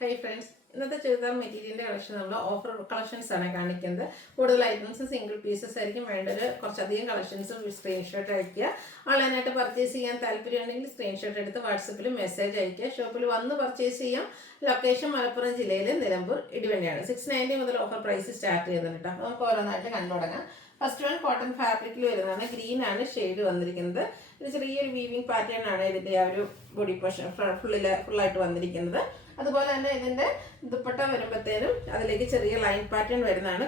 Hey friends, ഇന്നത്തെ ചുരിദാർ മെറ്റീരിയലിന്റെ collection നമ്മൾ ഓഫർ കളക്ഷൻസ് ആണ് കാണിക്കുന്നത്. കൂടുതൽ ഐറ്റംസ് സിംഗിൾ പീസസ് ആയിരിക്കും വേണ്ടത്. കുറച്ചധികം കളക്ഷൻസ് സ്ക്രീൻഷോട്ട് അയക്കുക. ഓൺലൈനായിട്ട് പർച്ചേസ് ചെയ്യാൻ താല്പര്യമുണ്ടെങ്കിൽ സ്ക്രീൻഷോട്ട് എടുത്ത് വാട്സപ്പിൽ മെസ്സേജ് അയക്കുക. ഷോപ്പിൽ വന്ന് പർച്ചേസ് ചെയ്യാം. ലൊക്കേഷൻ മലപ്പുറം ജില്ലയിലെ നിലമ്പൂർ ഇടിവണ്ടിയാണ്. 690 മുതൽ ഓഫർ പ്രൈസ് സ്റ്റാർട്ട് ചെയ്യുന്നുണ്ട് കേട്ടോ. നമുക്ക് ഓരോന്നായിട്ട് കണ്ടു തുടങ്ങാം. ഫസ്റ്റ് വൺ കോട്ടൺ ഫാബ്രിക്കിൽ വരുന്നതാണ്. ഗ്രീൻ ആണ് ഷെയ്ഡ് വന്നിരിക്കുന്നത്. ഒരു ചെറിയൊരു വീവിങ് പാറ്റേൺ ആണ് ഇതിൻ്റെ ആ ഒരു ബോഡി പോർഷൻ ഫുള്ളായിട്ട് വന്നിരിക്കുന്നത്. അതുപോലെ തന്നെ ഇതിൻ്റെ ദുപ്പട്ട വരുമ്പോഴത്തേനും അതിലേക്ക് ചെറിയ ലൈൻ പാറ്റേൺ വരുന്നതാണ്.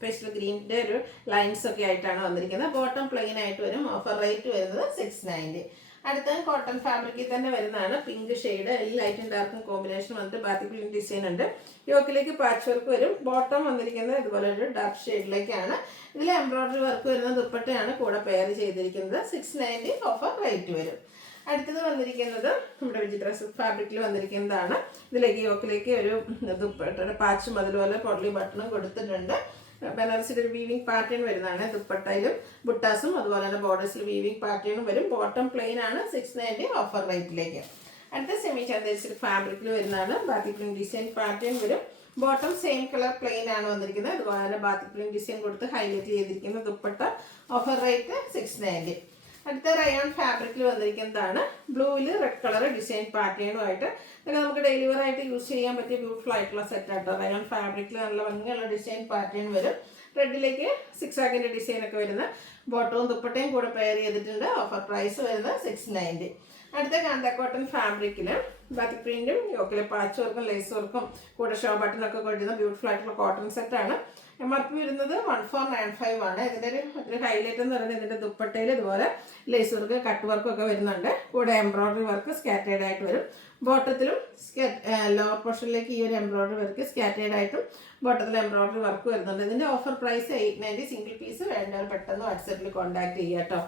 പേസ്റ്റൽ ഗ്രീനിൻ്റെ ഒരു ലൈൻസ് ഒക്കെ ആയിട്ടാണ് വന്നിരിക്കുന്നത്. ബോട്ടം പ്ലെയിൻ ആയിട്ട് വരും. ഓഫർ റേറ്റ് വരുന്നത് 690. അടുത്ത കോട്ടൺ ഫാബ്രിക്കിൽ തന്നെ വരുന്നതാണ്. പിങ്ക് ഷെയ്ഡ് ലൈറ്റും ഡാർക്കും കോമ്പിനേഷൻ വന്നിട്ട് ബാത്തിക് പ്രിന്റ് ഡിസൈൻ ഉണ്ട്. യോക്കിലേക്ക് പാച്ച് വർക്ക് വരും. ബോട്ടം വന്നിരിക്കുന്നത് ഇതുപോലെ ഒരു ഡാർക്ക് ഷെയ്ഡിലേക്കാണ്. ഇതിൽ എംബ്രോയിഡറി വർക്ക് വരുന്ന ദുപ്പട്ടയാണ് കൂടെ പെയർ ചെയ്തിരിക്കുന്നത്. 690 ഓഫർ റേറ്റ് വരും. അടുത്തത് വന്നിരിക്കുന്നത് നമ്മുടെ വെജിറ്റബിൾ ഫാബ്രിക്കിൽ വന്നിരിക്കുന്നതാണ്. ഇതിലേക്ക് യോക്കിലേക്ക് ഒരു ദുപ്പട്ടയുടെ പാച്ചും അതുപോലെ പൊടലി ബട്ടണും കൊടുത്തിട്ടുണ്ട്. ബനാറസിൻ്റെ ഒരു വീവിങ് പാറ്റേൺ വരുന്നതാണ്. ദുപ്പട്ടയിലും ബുട്ടാസും അതുപോലെ തന്നെ ബോർഡേഴ്സിൽ വീവിങ് പാറ്റേണും വരും. ബോട്ടം പ്ലെയിൻ ആണ്. 690 ഓഫർ റേറ്റിലേക്ക്. അടുത്ത സെമി ചന്ദേശ്വരി ഫാബ്രിക്കിൽ വരുന്നതാണ്. ബാത്തിക് പ്രിന്റ് ഡിസൈൻ പാറ്റേൺ വരും. ബോട്ടം സെയിം കളർ പ്ലെയിൻ ആണ് വന്നിരിക്കുന്നത്. അതുപോലെ തന്നെ ബാത്തിക് പ്രിന്റ് ഡിസൈൻ കൊടുത്ത് ഹൈലൈറ്റ് ചെയ്തിരിക്കുന്ന ദുപ്പട്ട. Offer rate 690. അടുത്ത റയോൺ ഫാബ്രിക്കിൽ വന്നിരിക്കുന്നതാണ്. ബ്ലൂവിൽ റെഡ് കളർ ഡിസൈൻ പാറ്റേണുമായിട്ട് ഇതൊക്കെ നമുക്ക് ഡെലിവർ ആയിട്ട് യൂസ് ചെയ്യാൻ പറ്റിയ ബ്യൂട്ടിഫുൾ ആയിട്ടുള്ള സെറ്റ് ആട്ടോ. റയോൺ ഫാബ്രിക്കിൽ നല്ല ഭംഗിയുള്ള ഡിസൈൻ പാറ്റേൺ വരും. റെഡിലേക്ക് 6 ആക്കിൻ്റെ ഡിസൈൻ ഒക്കെ വരുന്ന ബോട്ടവും ദുപ്പട്ടയും കൂടെ പെയർ ചെയ്തിട്ടുണ്ട്. ഓഫർ പ്രൈസ് വരുന്നത് 690. അടുത്ത കാന്ത കോട്ടൺ ഫാബ്രിക്കിൽ ബാത്തിക് പ്രിന്റും യോക്കിലെ പാച്ച് വർക്കും ലേസ് വർക്കും കൂടെ ഷോ ബട്ടണൊക്കെ കൊണ്ടുവരുന്ന ബ്യൂട്ടിഫുൾ ആയിട്ടുള്ള കോട്ടൺ സെറ്റാണ്. MRP വരുന്നത് 1495 ആണ്. ഇതിൻ്റെ ഒരു ഹൈലൈറ്റ് എന്ന് പറയുന്നത് ഇതിൻ്റെ ദുപ്പട്ടയിൽ ഇതുപോലെ ലേസ് വർക്ക് കട്ട് വർക്കും ഒക്കെ വരുന്നുണ്ട്. കൂടെ എംബ്രോയിഡറി വർക്ക് സ്കാറ്റേഡ് ആയിട്ട് വരും. ബോട്ടത്തിലും ലോവർ പോർഷനിലേക്ക് ഈ ഒരു എംബ്രോയിഡറി വർക്ക് സ്കാറ്റേഡ് ആയിട്ടും ബോട്ടത്തിൽ എംബ്രോയിഡറി വർക്ക് വരുന്നുണ്ട്. ഇതിൻ്റെ ഓഫർ പ്രൈസ് 890. സിംഗിൾ പീസ് വേണ്ടവർ പെട്ടെന്ന് വാട്സാപ്പിൽ കോൺടാക്ട് ചെയ്യുക കേട്ടോ.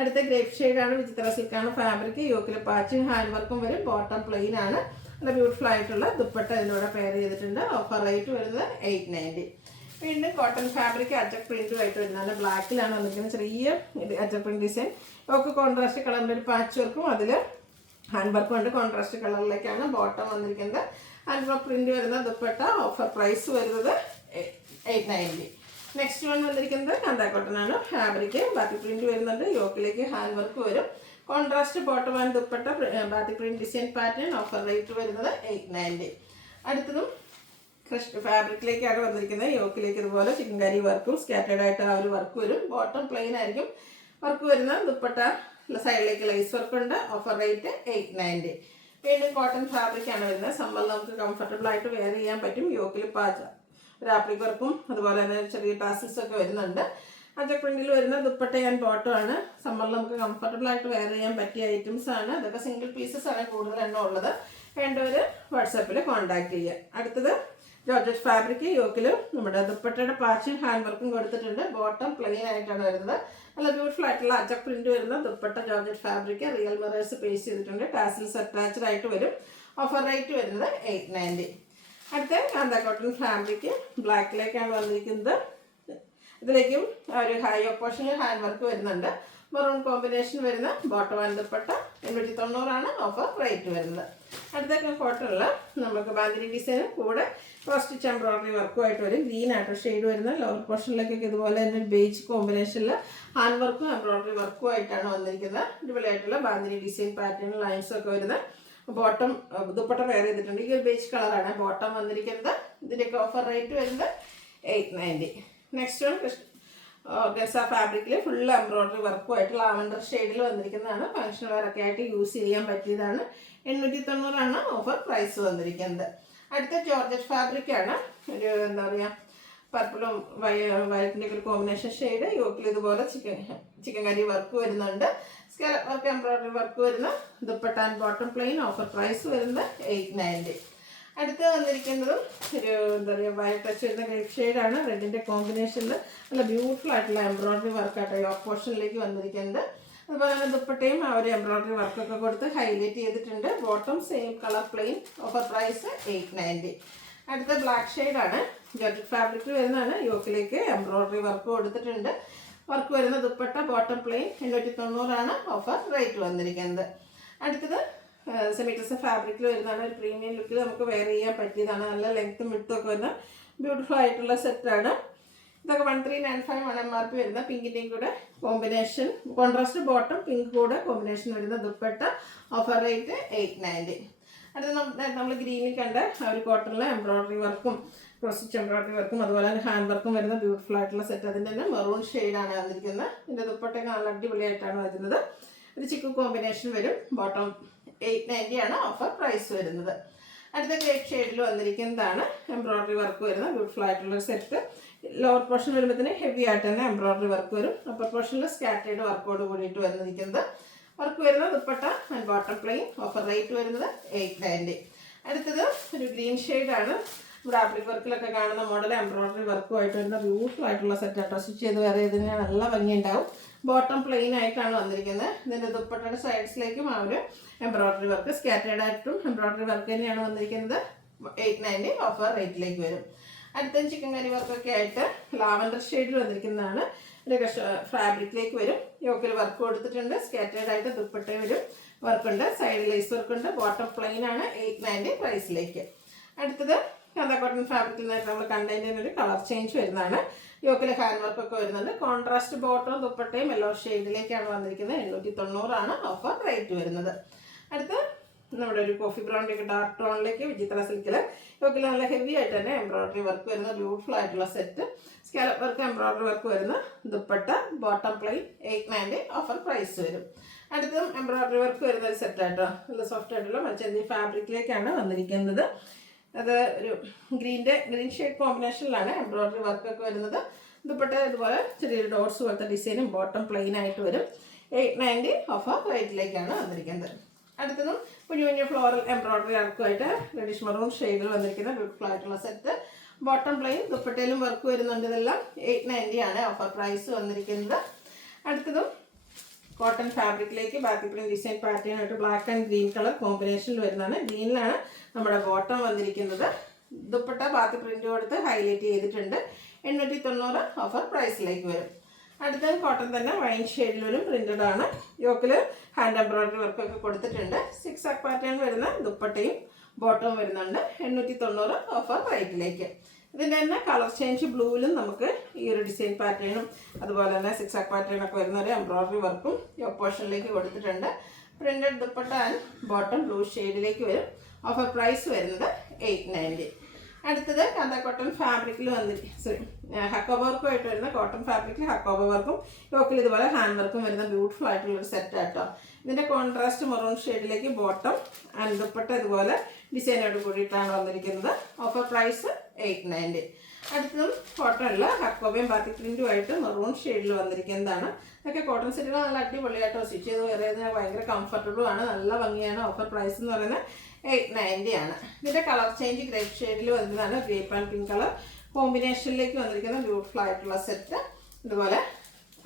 അടുത്ത ഗ്രേപ്പ് ഷെയ്ഡാണ്. വിചിത്ര സിൽക്കാണ് ഫാബ്രിക്. യോക്കിൽ പാച്ചും ഹാൻഡ് വർക്കും വരും. ബോട്ടം പ്ലെയിൻ ആണ്. നല്ല ബ്യൂട്ടിഫുൾ ആയിട്ടുള്ള ദുപ്പട്ട ഇതിലൂടെ പെയർ ചെയ്തിട്ടുണ്ട്. ഓഫർ റേറ്റ് വരുന്നത് 890. വീണ്ടും കോട്ടൺ ഫാബ്രിക് അജക് പ്രിന്റുമായിട്ട് വരുന്നതാണ്. ബ്ലാക്കിലാണ് വന്നിരിക്കുന്നത്. ചെറിയ അജക് പ്രിന്റ് ഡിസൈൻ. ഒക്കെ കോൺട്രാസ്റ്റ് കളറിൻ്റെ ഒരു പാച്ച് വർക്കും അതിൽ ഹാൻഡ് വർക്കും ഉണ്ട്. കോൺട്രാസ്റ്റ് കളറിലേക്കാണ് ബോട്ടം വന്നിരിക്കുന്നത്. ഹാൻഡ് വർക്ക് പ്രിന്റ് വരുന്ന ദുപ്പട്ട. ഓഫർ പ്രൈസ് വരുന്നത് 890. നെക്സ്റ്റ് വൺ വന്നിരിക്കുന്നത് കാന്ത കോട്ടൺ ആണ്. ഫാബ്രിക് ബാത്തിക് പ്രിന്റ് വരുന്നുണ്ട്. യോക്കിലേക്ക് ഹാൻഡ് വർക്ക് വരും. Contrast bottom and dupatta batik print design pattern. Offer rate വരുന്നത് 890. അടുത്തതും ക്രഷ്ഡ് ഫാബ്രിക്കിലേക്കാണ് വന്നിരിക്കുന്നത്. യോക്കിലേക്ക് ഇതുപോലെ ചിക്കൻകാരി വർക്കും സ്കാറ്റേഡ് ആയിട്ട് ആ ഒരു വർക്ക് വരും. ബോട്ടം പ്ലെയിൻ ആയിരിക്കും. വർക്ക് വരുന്ന ദുപ്പട്ട സൈഡിലേക്ക് ലൈസ് വർക്ക് ഉണ്ട്. Offer rate 890. വീണ്ടും കോട്ടൺ ഫാബ്രിക് ആണ് വരുന്നത്. സമ്മർ നമുക്ക് കംഫർട്ടബിൾ ആയിട്ട് വെയർ ചെയ്യാൻ പറ്റും. യോക്കിൽ പാച്ച ഒരു ആപ്ലിക് വർക്കും അതുപോലെ തന്നെ ചെറിയ ടാസിൽസ് ഒക്കെ വരുന്നുണ്ട്. അജക് പ്രിന്റിൽ വരുന്ന ദുപ്പട്ട ആൻഡ് ബോട്ടം ആണ്. സമ്മറിൽ നമുക്ക് കംഫർട്ടബിൾ ആയിട്ട് വെയർ ചെയ്യാൻ പറ്റിയ ഐറ്റംസ് ആണ്. അതൊക്കെ സിംഗിൾ പീസസ് ആണ് കൂടുതൽ എണ്ണം ഉള്ളത്. വേണ്ടവർ വാട്സാപ്പിൽ കോൺടാക്ട് ചെയ്യുക. അടുത്തത് ജോർജറ്റ് ഫാബ്രിക്. യോക്കിൽ നമ്മുടെ ദുപ്പട്ടയുടെ പാച്ചും ഹാൻഡ് വർക്കും കൊടുത്തിട്ടുണ്ട്. ബോട്ടം പ്ലെയിൻ ആയിട്ടാണ് വരുന്നത്. നല്ല ബ്യൂട്ടിഫുൾ ആയിട്ടുള്ള അജക് പ്രിന്റ് വരുന്ന dupatta georgette fabric. Real mirrors paste ചെയ്തിട്ടുണ്ട്. ടാസിൽസ് അറ്റാച്ച്ഡ് ആയിട്ട് വരും. ഓഫർ റേറ്റ് വരുന്നത് 890. അടുത്ത കാന്ത കോട്ടൺ ഫാബ്രിക് ബ്ലാക്കിലേക്കാണ് വന്നിരിക്കുന്നത്. ഇതിലേക്കും ഒരു ഹൈ പോർഷനിൽ ഹാൻഡ് വർക്ക് വരുന്നുണ്ട്. മെറൂൺ കോമ്പിനേഷൻ വരുന്ന bottom and dupatta 890 offer rate വരുന്നത്. അടുത്ത കോട്ടണിൽ നമുക്ക് ബാന്തിനി ഡിസൈനും കൂടെ ക്രോസ് സ്റ്റിച്ച് എംബ്രോയിഡറി വർക്കുമായിട്ട് വരും. ഗ്രീൻ ആയിട്ട് ഷെയ്ഡ് വരുന്ന ലോവർ പോർഷനിലേക്കൊക്കെ ഇതുപോലെ തന്നെ ബേജ് കോമ്പിനേഷനിൽ ഹാൻഡ് വർക്കും എംബ്രോയിഡറി വർക്കും ആയിട്ടാണ് വന്നിരിക്കുന്നത്. അടിപൊളിയായിട്ടുള്ള ബാന്തിനി ഡിസൈൻ പാറ്റേൺ ലൈൻസും ഒക്കെ വരുന്ന ബോട്ടം ദുപ്പട്ട വെയർ ചെയ്തിട്ടുണ്ട്. ഈ ഒരു ബേജ് കളറാണ് ബോട്ടം വന്നിരിക്കുന്നത്. ഇതിൻ്റെയൊക്കെ ഓഫർ റേറ്റ് വരുന്നത് 890. നെക്സ്റ്റ് വൺ ഗസ ഫാബ്രിക്കിൽ ഫുൾ എംബ്രോയിഡറി വർക്കുമായിട്ട് ലാവൻഡർ ഷെയ്ഡിൽ വന്നിരിക്കുന്നതാണ്. ഫംഗ്ഷൻ വെയറൊക്കെ ആയിട്ട് യൂസ് ചെയ്യാൻ പറ്റിയതാണ്. 890 ഓഫർ പ്രൈസ് വന്നിരിക്കുന്നത്. അടുത്ത ജോർജറ്റ് ഫാബ്രിക് ആണ്. ഒരു എന്താ പറയുക പർപ്പിളും വയറ്റിൻ്റെ ഒരു കോമ്പിനേഷൻ ഷെയ്ഡ്. യോക്കിൽ ഇതുപോലെ ചിക്കൻ കറി വർക്ക് വരുന്നുണ്ട്. സ്കാലപ്പ് വർക്ക് എംബ്രോയിഡറി വർക്ക് വരുന്ന dupatta and bottom plain. Offer price വരുന്നത് 890. അടുത്ത് വന്നിരിക്കുന്നതും ഒരു എന്താ പറയുക വയറ്റ് ടച്ച് വരുന്ന ഗ്രേപ്പ് ഷെയ്ഡാണ്. റെഡിൻ്റെ കോമ്പിനേഷനിൽ നല്ല ബ്യൂട്ടിഫുൾ ആയിട്ടുള്ള എംബ്രോയിഡറി വർക്കാട്ടോ യോക്ക് പോർഷനിലേക്ക് വന്നിരിക്കുന്നത്. അതുപോലെ തന്നെ ദുപ്പട്ടയും ആ ഒരു എംബ്രോയിഡറി വർക്കൊക്കെ കൊടുത്ത് ഹൈലൈറ്റ് ചെയ്തിട്ടുണ്ട്. Bottom same colour plain. Offer price 890. അടുത്ത ബ്ലാക്ക് ഷെയ്ഡാണ്. ജോർജറ്റ് ഫാബ്രിക്കിൽ വരുന്നതാണ്. യോക്കിലേക്ക് എംബ്രോയിഡറി വർക്ക് കൊടുത്തിട്ടുണ്ട്. വർക്ക് വരുന്ന dupatta bottom plain 890 offer rate വന്നിരിക്കുന്നത്. അടുത്തത് സെമീറ്റേഴ്സ് ഫാബ്രിക്കിൽ വരുന്നതാണ്. ഒരു പ്രീമിയം ലുക്കിൽ നമുക്ക് വെയർ ചെയ്യാൻ പറ്റിയതാണ്. നല്ല ലെങ്ത്തും വിഡ്ത്തും ഒക്കെ വരുന്ന ബ്യൂട്ടിഫുൾ ആയിട്ടുള്ള സെറ്റാണ്. ഇതൊക്കെ 1395 ആണ് MRP വരുന്ന. പിങ്കിൻ്റെയും കൂടെ കോമ്പിനേഷൻ, കോൺട്രാസ്റ്റ് ബോട്ടം പിങ്ക് കൂടെ കോമ്പിനേഷൻ വരുന്ന ദുപ്പട്ട. Offer rate 890. അടുത്ത നമ്മൾ ഗ്രീനിൽ കണ്ട ആ ഒരു കോട്ടണിലെ എംബ്രോയിഡറി വർക്കും ക്രോസ് സ്റ്റിച്ച് എംബ്രോയിഡറി വർക്കും അതുപോലെ തന്നെ ഹാൻഡ് വർക്കും വരുന്ന ബ്യൂട്ടിഫുൾ ആയിട്ടുള്ള സെറ്റ്. അതിൻ്റെ തന്നെ മെറൂൺ ഷെയ്ഡാണ് വന്നിരിക്കുന്നത്. ഇതിൻ്റെ ദുപ്പട്ടയൊക്കെ നല്ല അടിപൊളിയായിട്ടാണ് വരുന്നത്. ഒരു ചിക്കു കോമ്പിനേഷൻ വരും. ബോട്ടം 890 ആണ് ഓഫർ പ്രൈസ് വരുന്നത്. അടുത്ത ഗ്രേപ്പ് ഷെയ്ഡിൽ വന്നിരിക്കുന്നതാണ് എംബ്രോയിഡറി വർക്ക് വരുന്ന ബ്യൂട്ടിഫുൾ ആയിട്ടുള്ള സെറ്റ്. ലോവർ പോർഷൻ വരുമ്പോഴത്തേന് ഹെവി ആയിട്ട് തന്നെ എംബ്രോയിഡറി വർക്ക് വരും. അപ്പർ പോർഷനിൽ സ്കാറ്റേഡ് വർക്കോട് കൂടിയിട്ട് വന്നിരിക്കുന്നത്. വർക്ക് വരുന്നത് dupatta and bottom plain. Offer rate വരുന്നത് 890. അടുത്തത് ഒരു ഗ്രീൻ ഷെയ്ഡാണ്. ഇവിടെ ആപ്ലിക് വർക്കിലൊക്കെ കാണുന്ന മോഡൽ എംബ്രോയിഡറി വർക്കുമായിട്ട് വരുന്ന ബ്യൂട്ടിഫുൾ ആയിട്ടുള്ള സെറ്റ് ആട്ടോ. സ്റ്റിച്ച് ചെയ്ത് വേറെ ഇതിന് നല്ല ഭംഗിയുണ്ടാവും. ബോട്ടം പ്ലെയിൻ ആയിട്ടാണ് വന്നിരിക്കുന്നത്. ഇതിൻ്റെ ദുപ്പട്ടയുടെ സൈഡ്സിലേക്കും ആ ഒരു എംബ്രോയിഡറി വർക്ക് സ്കാറ്റേഡ് ആയിട്ടും എംബ്രോയിഡറി വർക്ക് തന്നെയാണ് വന്നിരിക്കുന്നത്. 890 ഓഫർ റേറ്റിലേക്ക് വരും. അടുത്ത ചിക്കൻ കറി വർക്കൊക്കെ ആയിട്ട് ലാവൻഡർ ഷെയ്ഡിൽ വന്നിരിക്കുന്നതാണ്. ഒരു ഫാബ്രിക്കിലേക്ക് വരും. യോക്കിൽ വർക്ക് കൊടുത്തിട്ടുണ്ട്. സ്കാറ്റേഡ് ആയിട്ട് ദുപ്പട്ട വരും. വർക്കുണ്ട്, സൈഡ് ലേസ് വർക്കുണ്ട്. ബോട്ടം പ്ലെയിൻ ആണ്. 890 പ്രൈസിലേക്ക്. അടുത്തത് കാന്ത കോട്ടൺ ഫാബ്രിക്കിൽ നിന്ന് നമ്മൾ കണ്ടതിൻ്റെ ഒരു കളർ ചേഞ്ച് വരുന്നതാണ്. യോക്കിൽ ഹാൻഡ് വർക്കൊക്കെ വരുന്നുണ്ട്. കോൺട്രാസ്റ്റ് ബോട്ടവും ദുപ്പട്ടയും യെല്ലോ ഷെയ്ഡിലേക്കാണ് വന്നിരിക്കുന്നത്. 890 ആണ് ഓഫർ റേറ്റ് വരുന്നത്. അടുത്ത് നമ്മുടെ ഒരു കോഫി ബ്രൗണിലേക്ക് ഡാർക്ക് ടോണിലേക്ക് വിചിത്ര സിൽക്കിൽ യോക്കിൽ നല്ല ഹെവി ആയിട്ട് തന്നെ എംബ്രോയിഡറി വർക്ക് വരുന്ന ബ്യൂട്ടിഫുൾ ആയിട്ടുള്ള set. Scallop work embroidery work വരുന്ന dupatta. Bottom plain 890 offer price വരും. അടുത്തും എംബ്രോയിഡറി വർക്ക് വരുന്ന ഒരു സെറ്റായിട്ടോ. നല്ല സോഫ്റ്റ് ആയിട്ടുള്ള മൽച്ചന്തി ഫാബ്രിക്കിലേക്കാണ് വന്നിരിക്കുന്നത്. അത് ഒരു ഗ്രീൻ ഷെയ്ഡ് കോമ്പിനേഷനിലാണ് എംബ്രോയിഡറി വർക്കൊക്കെ വരുന്നത്. ദുപ്പട്ട ഇതുപോലെ ചെറിയൊരു ഡോട്ട്സ് പോലത്തെ ഡിസൈനും ബോട്ടം പ്ലെയിൻ ആയിട്ട് വരും. 890 ഓഫർ റേറ്റിലേക്കാണ് വന്നിരിക്കുന്നത്. അടുത്തതും കുഞ്ഞു കുഞ്ഞു ഫ്ലോറൽ എംബ്രോയിഡറി വർക്കുമായിട്ട് റെഡിഷ് മെറൂൺ ഷെയ്ഡിൽ വന്നിരിക്കുന്ന ബ്യൂട്ടിഫുൾ ആയിട്ടുള്ള സെറ്റ്. ബോട്ടം പ്ലെയിൻ ദുപ്പട്ടയിലും വർക്ക് വരുന്നുണ്ട്. ഇതെല്ലാം 890 ആണ് ഓഫർ പ്രൈസ് വന്നിരിക്കുന്നത്. അടുത്തതും കോട്ടൺ ഫാബ്രിക്കിലേക്ക് ബാക്കി പ്രിന്റ് ഡിസൈൻ പാറ്റേൺ ആയിട്ട് ബ്ലാക്ക് ആൻഡ് ഗ്രീൻ കളർ കോമ്പിനേഷനിൽ വരുന്നതാണ്. ഗ്രീനിലാണ് നമ്മുടെ ബോട്ടം വന്നിരിക്കുന്നത്. ദുപ്പട്ട ബാക്കി പ്രിന്റ് കൊടുത്ത് ഹൈലൈറ്റ് ചെയ്തിട്ടുണ്ട്. 890 ഓഫർ പ്രൈസിലേക്ക് വരും. അടുത്തത് കോട്ടൺ തന്നെ വൈൻ ഷെയ്ഡിൽ വരും. പ്രിന്റഡ് ആണ്. യോക്കിൽ ഹാൻഡ് എംബ്രോയിഡറി വർക്കൊക്കെ കൊടുത്തിട്ടുണ്ട്. 6 ആക്ക് പാറ്റേൺ വരുന്ന ദുപ്പട്ടയും ബോട്ടവും വരുന്നുണ്ട്. 890 ഓഫർ റേറ്റിലേക്ക്. ഇതിൻ്റെ തന്നെ കളർ ചേഞ്ച് ബ്ലൂവിലും നമുക്ക് ഈ ഒരു ഡിസൈൻ പാറ്റേണും അതുപോലെ തന്നെ 6 ആക്ക് പാറ്റേൺ ഒക്കെ വരുന്ന ഒരു എംബ്രോയിഡറി വർക്കും യോക്ക് പോർഷനിലേക്ക് കൊടുത്തിട്ടുണ്ട്. Printed dupatta and bottom blue ഷെയ്ഡിലേക്ക് വരും. ഓഫർ പ്രൈസ് വരുന്നത് 890. അടുത്തത് കാന്ത കോട്ടൺ ഫാബ്രിക്കിൽ ഹക്കോബ വർക്കുമായിട്ട് വരുന്ന കോട്ടൺ ഫാബ്രിക്കിൽ ഹക്കോബ വർക്കും യോക്കിൽ ഇതുപോലെ ഹാൻഡ് വർക്കും വരുന്ന ബ്യൂട്ടിഫുൾ ആയിട്ടുള്ളൊരു സെറ്റ് ആട്ടോ. ഇതിൻ്റെ കോൺട്രാസ്റ്റ് മെറൂൺ ഷെയ്ഡിലേക്ക് ബോട്ടം ആൻഡ് ദുപ്പട്ട ഇതുപോലെ ഡിസൈനോട് കൂടിയിട്ടാണ് വന്നിരിക്കുന്നത്. Offer price 890. അടുത്തതും കോട്ടണിൽ ഹക്കോബയും ബാത്തി പ്രിന്റുമായിട്ട് മെറൂൺ ഷെയ്ഡിൽ വന്നിരിക്കുന്നതാണ്. ഇതൊക്കെ കോട്ടൺ സെറ്റുകൾ നല്ല അടിപൊളിയായിട്ടോ. സ്റ്റിച്ച് ചെയ്ത് വേറെ ഭയങ്കര കംഫർട്ടബിൾ ആണ്. നല്ല ഭംഗിയാണ്. ഓഫർ പ്രൈസ് എന്ന് പറയുന്നത് 890 ആണ്. ഇതിൻ്റെ കളർ ചേഞ്ച് ഗ്രേപ്പ് ഷെയ്ഡിൽ വരുന്നതാണ്. ഗ്രേപ്പ് ആൻഡ് പിങ്ക് കളർ കോമ്പിനേഷനിലേക്ക് വന്നിരിക്കുന്ന ബ്യൂട്ടിഫുൾ ആയിട്ടുള്ള സെറ്റ്. ഇതുപോലെ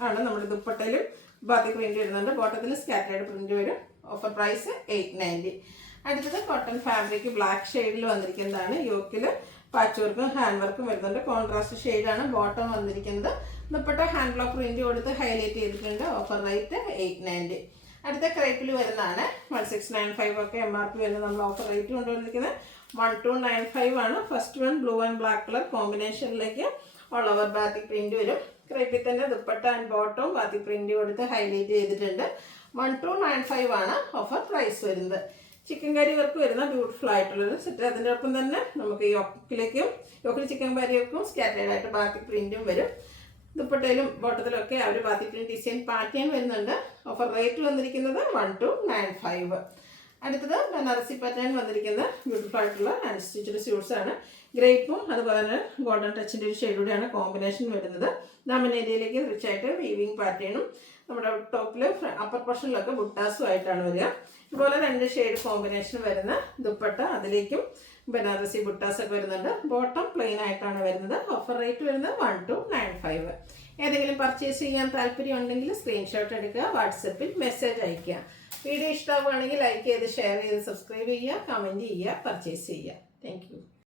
ആണ് നമ്മുടെ ദുപ്പട്ടയിലും ബാത്തി പ്രിന്റ് വരുന്നുണ്ട്. ബോട്ടത്തിൽ സ്കാറ്റേർഡ് പ്രിന്റ് വരും. Offer price 890. അടുത്തത് കോട്ടൺ ഫാബ്രിക് ബ്ലാക്ക് ഷെയ്ഡിൽ വന്നിരിക്കുന്നതാണ്. യോക്കിൽ പാച്ച് വർക്കും ഹാൻഡ് വർക്കും വരുന്നുണ്ട്. കോൺട്രാസ്റ്റ് ഷെയ്ഡാണ് ബോട്ടം വന്നിരിക്കുന്നത്. ദുപ്പട്ട ഹാൻഡ് ബ്ലോക്ക് പ്രിന്റ് കൊടുത്ത് ഹൈലൈറ്റ് ചെയ്തിട്ടുണ്ട്. Offer rate 890. അടുത്ത ക്രേപ്പിൽ വരുന്നതാണ്. 1695 ഒക്കെ MRP വരുന്നത്. നമ്മൾ ഓഫർ റേറ്റ് കൊണ്ടുവന്നിരിക്കുന്നത് 1295 ആണ്. First one blue and black colour കോമ്പിനേഷനിലേക്ക് ഓൾ ഓവർ ബാത്തിക് പ്രിന്റ് വരും. ക്രേപ്പിൽ തന്നെ ദുപ്പട്ട ആൻഡ് ബോട്ടവും ബാത്തിക് പ്രിന്റ് കൊടുത്ത് ഹൈലൈറ്റ് ചെയ്തിട്ടുണ്ട്. 1295 ആണ് ഓഫർ പ്രൈസ് വരുന്നത്. ചിക്കൻ കറി വർക്ക് വരുന്ന ബ്യൂട്ടിഫുൾ ആയിട്ടുള്ളൊരു സെറ്റ്. അതിൻ്റെ ഒപ്പം തന്നെ നമുക്ക് യോക്കിൽ ചിക്കൻ കറി വർക്കും സ്കാറ്റേർഡ് ആയിട്ട് ബാത്തിക് പ്രിന്റും വരും. ദുപ്പട്ടയിലും ബോട്ടത്തിലും ഒക്കെ ആ ഒരു ബാത്തിക് പ്രിന്റ് ഡിസൈൻ പാറ്റേൺ വരുന്നുണ്ട്. ഓഫർ റേറ്റ് വന്നിരിക്കുന്നത് 1295. അടുത്തത് ബനാറസി പാറ്റേൺ വന്നിരിക്കുന്ന ബ്യൂട്ടിഫുൾ ആയിട്ടുള്ള ഹാൻഡ് സ്റ്റിച്ചഡ് സ്യൂട്ട്സ് ആണ്. ഗ്രേപ്പും അതുപോലെ തന്നെ ഗോൾഡൻ ടച്ചിൻ്റെ ഒരു ഷെയ്ഡൂടെയാണ് കോമ്പിനേഷൻ വരുന്നത്. ദാമൻ ഏരിയയിലേക്ക് റിച്ച് ആയിട്ട് വീവിങ് പാറ്റേണും നമ്മുടെ ടോപ്പിൽ അപ്പർ പോർഷനിലൊക്കെ ബുട്ടാസും ആയിട്ടാണ് വരിക. ഇതുപോലെ 2 ഷെയ്ഡ് കോമ്പിനേഷൻ വരുന്ന ദുപ്പട്ട, അതിലേക്കും ബനാറസി ബുട്ടാസ് ഒക്കെ വരുന്നുണ്ട്. ബോട്ടം പ്ലെയിൻ ആയിട്ടാണ് വരുന്നത്. ഓഫർ റേറ്റ് വരുന്നത് 1295. ഏതെങ്കിലും പർച്ചേസ് ചെയ്യാൻ താല്പര്യം ഉണ്ടെങ്കിൽ സ്ക്രീൻഷോട്ട് എടുക്കുക, വാട്സപ്പിൽ മെസ്സേജ് അയയ്ക്കുക. വീഡിയോ ഇഷ്ടമാവുകയാണെങ്കിൽ ലൈക്ക് ചെയ്ത് ഷെയർ ചെയ്ത് സബ്സ്ക്രൈബ് ചെയ്യുക, കമൻറ്റ് ചെയ്യുക, പർച്ചേസ് ചെയ്യുക. Thank you.